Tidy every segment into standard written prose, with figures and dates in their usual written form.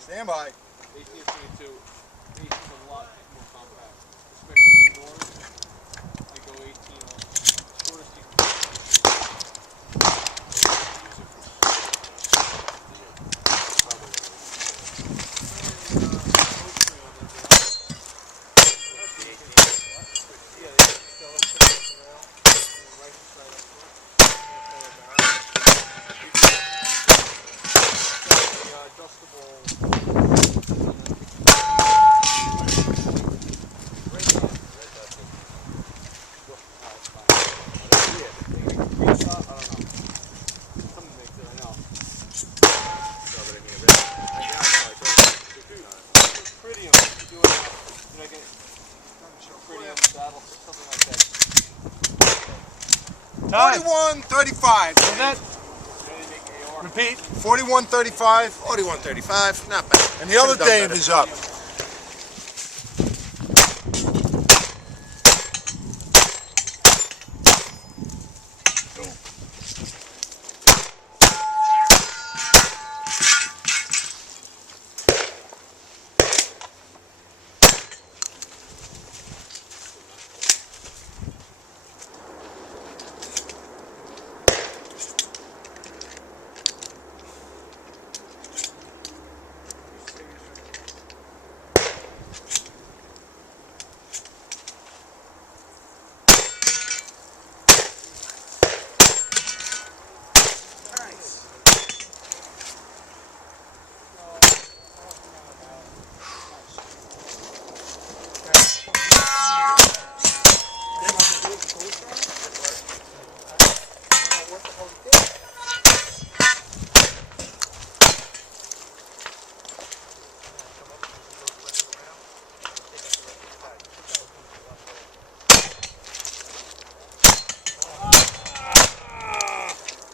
Stand by. 18 and 22. 18 is a lot more compact, especially indoors. I go 18 on shortest you can go. Time. 41:35. Is that? Repeat. 41:35. 41:35, not bad. And the other Dave is up.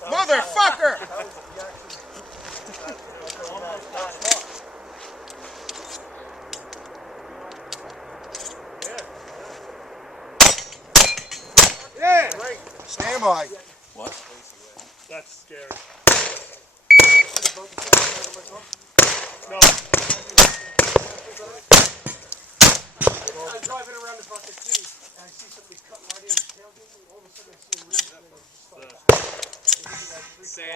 Motherfucker! Yeah! Stand by. What? That's scary. No. I'm driving around the fucking city and I see somebody cutting right in the tailgate and all of a sudden I see a rim and I just start Sand.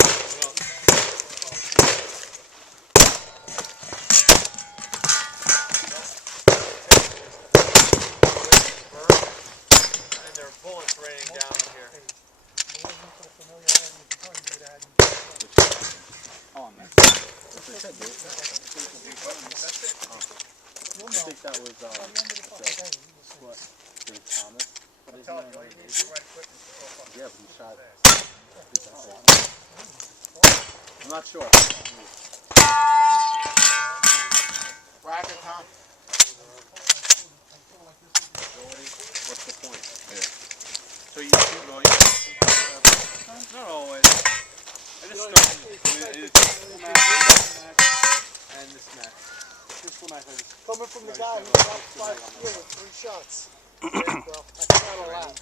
And there are bullets raining down here. I think that was what Dave Thomas. What is he on? Yeah, but he shot. I'm not sure. Racket, Tom. What's the point? Yeah. So you shoot all you not always. I just start it's and this match. This match I just coming from the guy who got 5 with 3 shots. Yeah, bro. I cut out all out.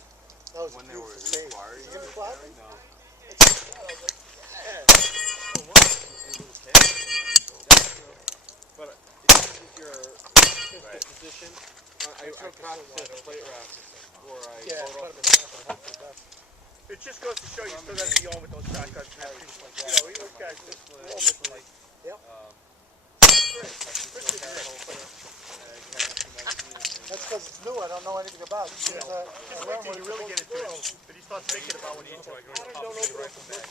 That was when a they were beautiful save. required. You gonna fly? No. But if you're in a position, I practice a plate rack where I load off the It just goes to show you still got to be on with those shotguns and everything. You know, you guys just roll with like. Yep. That's because it's new. I don't know anything about it. Just wait till you really get into it. But you start thinking about when you enjoy going to the rifle bag.